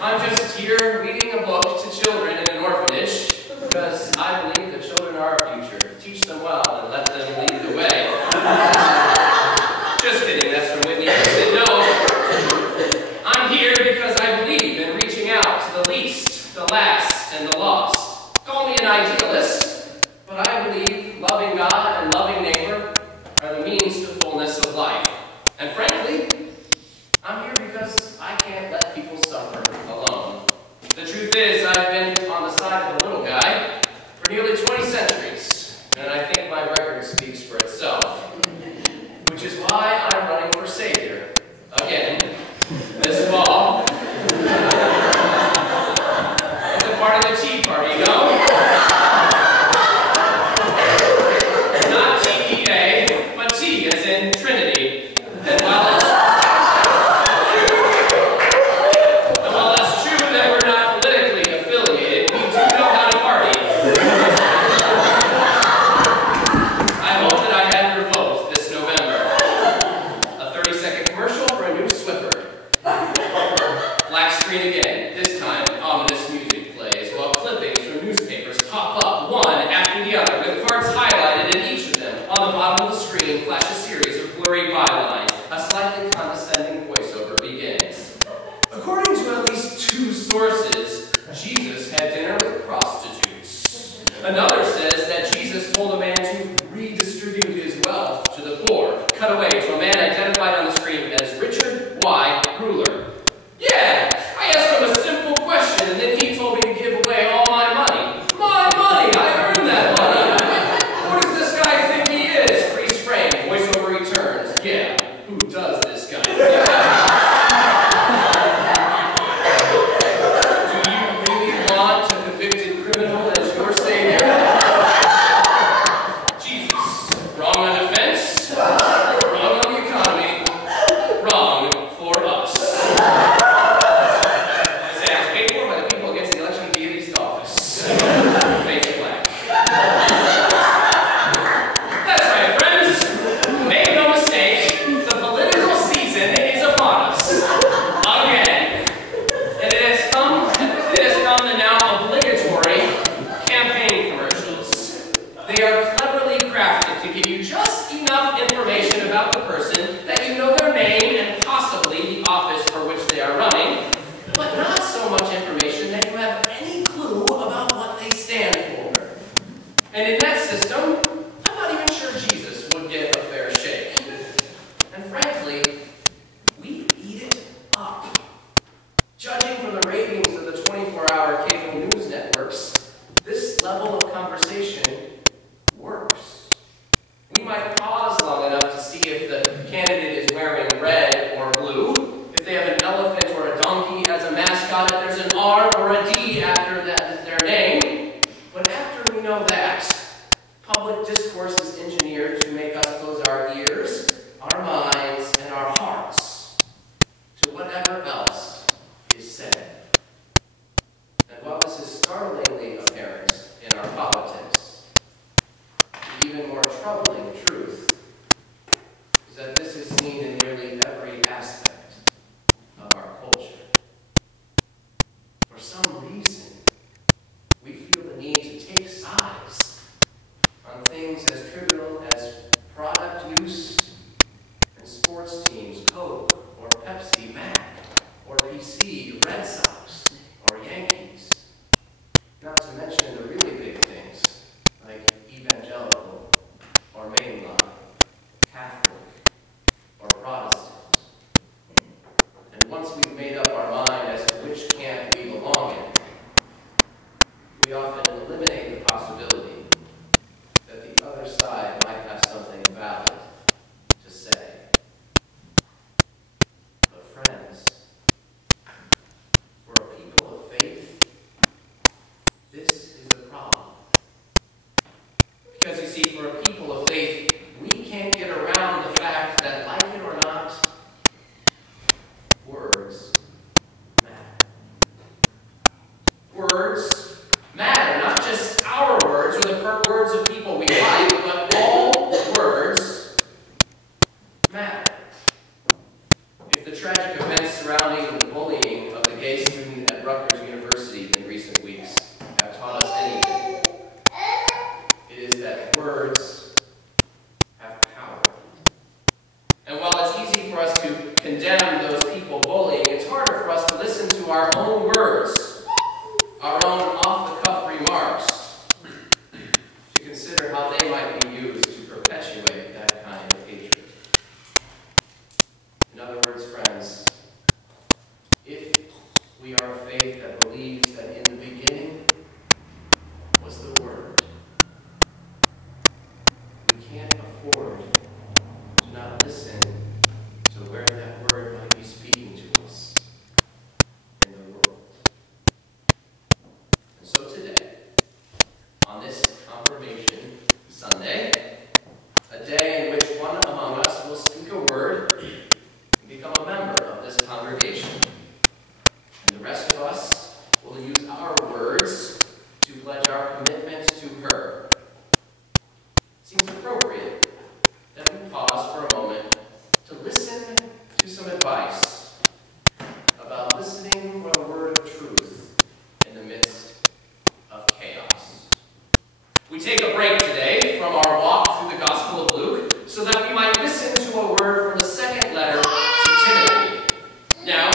I'm just here reading a book to children in an orphanage because I believe that children are our future. Teach them well and let them lead the way. Just kidding, that's from Whitney Houston. No, I'm here because I believe in reaching out to the least, the last, and the lost. Call me an idealist, but I believe loving God and loving neighbor are the means to fullness of life. And frankly, I'm here because I can't let people suffer alone. The truth is, I've been on the side of the little guy for nearly 20 centuries, and I think my record speaks for itself. Which is why I'm running for Savior again this fall. It's a part of the Tea Party, you know? Not T-E-A, but T as in Trinity. And while it's true that we're not politically affiliated, we do know how to party. I hope that I have your vote this November. A 30-second commercial for a new Swiffer. Black screen again. This time, ominous music plays while clippings from newspapers pop up one after the other with parts highlighted in each of them. On the bottom of the screen flash a series of blurry bylines. A slightly condescending voiceover begins. According to at least 2 sources, Jesus had dinner with prostitutes. Another says that Jesus told a man to redistribute his wealth to the poor. Cut away to a man identified on the screen as Richard Y. Ruler. Yeah, I asked him a simple question and then he told me to give away all my money. My money! I earned that money! Who does this guy think he is? Freeze frame, voiceover returns. Yeah, who does this guy? Do you really want a convicted criminal as your savior? Jesus. Wrong on defense, wrong on the economy, wrong for us. This ad is paid for by the people against the election of Cady's office. Fake black. That's right, friends. Make no mistake, the political season is upon us. Again. And it has come the now obligatory campaign commercials. They are cleverly crafted to give you just enough information about the person that you know their name and possibly the office for which they are running, but not so much information that you have any clue about what they stand for. And in that system, I'm not even sure Jesus would get a fair shake. And frankly, we eat it up. Judging from the ratings of the 24-hour cable news networks, this level of conversation works. We might pause long enough to see if the candidate is wearing red or blue, if they have an elephant or a donkey as a mascot, if there's an R or a D after their name. But after we know that, public discourse is engineered to make us close our ears, our minds, and our hearts to whatever else is said. And while this is startlingly apparent in our politics, the even more troubling truth is that this is seen in nearly every aspect of our culture. For some reason, we feel the need to take sides on things as trivial as product use and sports teams, Coke or Pepsi, Mac, or PC, Red Sox, or Yankees. Not to mention the really big things like evangelical or mainline, Catholic or Protestant. And once we've made up our mind as to which camp we belong in, we often eliminate the possibility that the other side might have something valid to say. But friends, for a people of faith, this is the problem. Because you see, for a people of faith, we can't get around the fact that, like it or not, words matter. Words matter, not just our words or the words of people we like, but all words matter. If the tragic events surrounding the bullying gay student at Rutgers University in recent weeks have taught us anything, it is that words have power. And while it's easy for us to condemn those people bullying, it's harder for us to listen to our own words, our own off-the-cuff remarks, to consider how they might be used to perpetuate that kind of hatred. In other words, friends, if we are a faith that believes that in the beginning was the Word, we can't afford to not listen to where that Word might be speaking to us in the world. And so today, on this Confirmation Sunday, a day in which one among us will speak a word and become a member of this congregation, and the rest of us will use our words to pledge our commitment to her. It seems appropriate that we pause for a moment to listen to some advice about listening for a word of truth in the midst of chaos. We take a break today from our walk through the Gospel of Luke so that we might listen to a word from the second letter to Timothy. Now,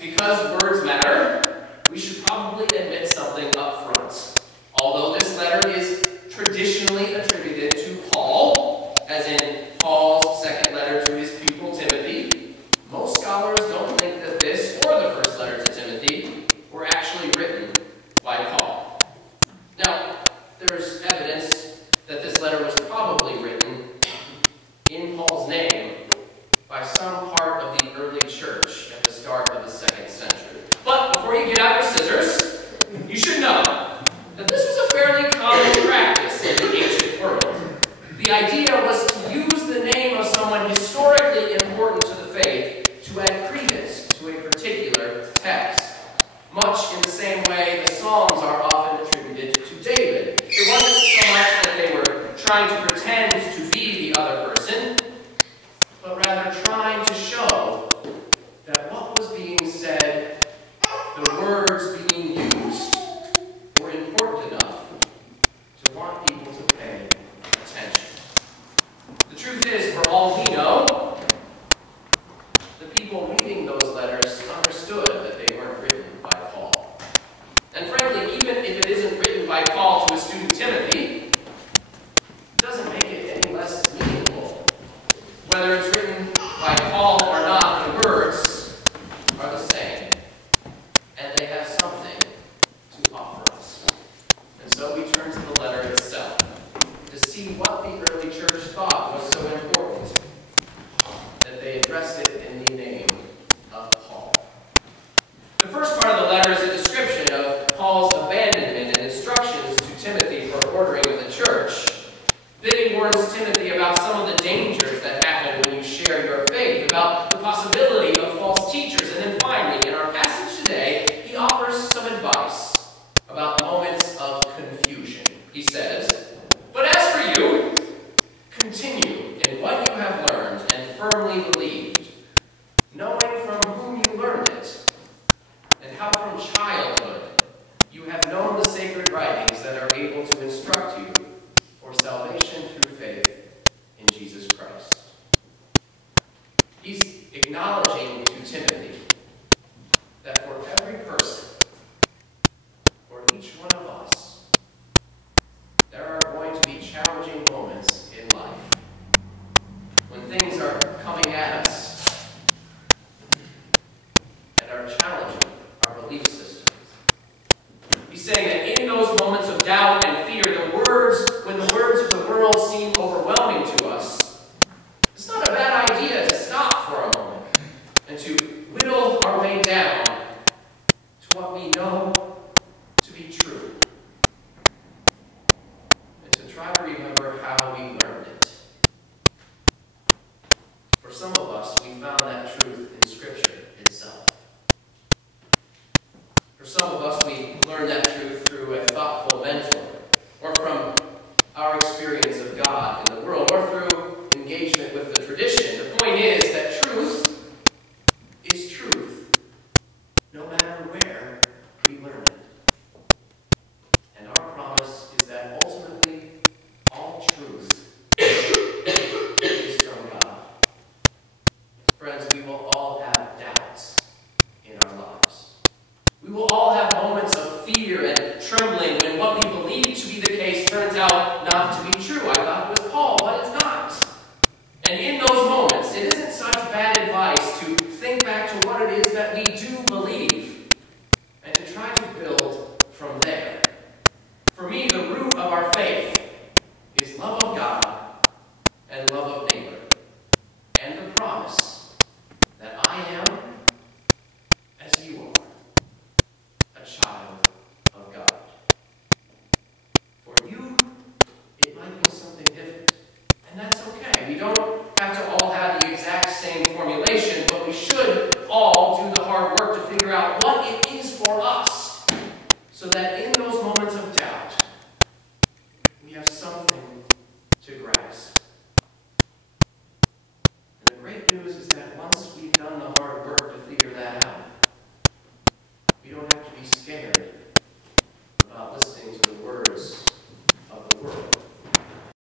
because words matter, we should probably admit something up front. Although this letter is traditionally attributed to Paul, as in Paul's second letter to his pupil Timothy, most scholars don't think that this or the first letter to Timothy were actually written by Paul. Now, there's evidence that this letter was probably written in Paul's name by some part of the early church at the start of the 2nd century. But before you get out your scissors, you should know that this was a fairly common practice in the ancient world. The idea was to use the name of someone historically important to the faith to add credence to a particular text, much in the same way the Psalms are often attributed to David. It wasn't so much that they were trying to pretend to be the other person, but rather trying to show that what was being said, the words being used, were important enough to want people to pay attention. The truth is, for all we know, the people reading those letters understood that they weren't written by Paul. And frankly, even if it isn't written by Paul to his student Timothy, it doesn't make it any less meaningful. Whether it's written by Paul or not, the words are the same, and they have something to offer us. And so we turn to the letter itself to see what the early church thought was so important that they addressed it in the name of Paul. The first part of the letter is a description of Paul's abandonment and instructions to Timothy for ordering of the church. Then he warns Timothy about some of the dangers that happen when you share your faith, about the possibility of false teachers. And then finally, in our passage today, he offers some advice about moments of confusion. He says, "But as for you, continue in what you have learned and firmly believed, knowing from whom you learned it, and how from childhood you have known the sacred writings that are able to instruct you for salvation through faith in Jesus Christ." He's acknowledging to Timothy that for every person, for each one of us, there are going to be challenging moments in life when things are coming at us and are challenging our belief systems. He's saying that in those moments of doubt and fear, when the words of the world seem overwhelming to us, it's not a bad idea to stop for a moment and to whittle our way down to what we know to be true, and to try to remember how we learned it. For some of us, we found that truth in Scripture itself. For some of us, we learned that truth through a thoughtful mentor, or from our experience of God in the world, or through engagement with the tradition. The point is that truth is truth, no matter out what it is for us, so that in those moments of doubt, we have something to grasp. And the great news is that once we've done the hard work to figure that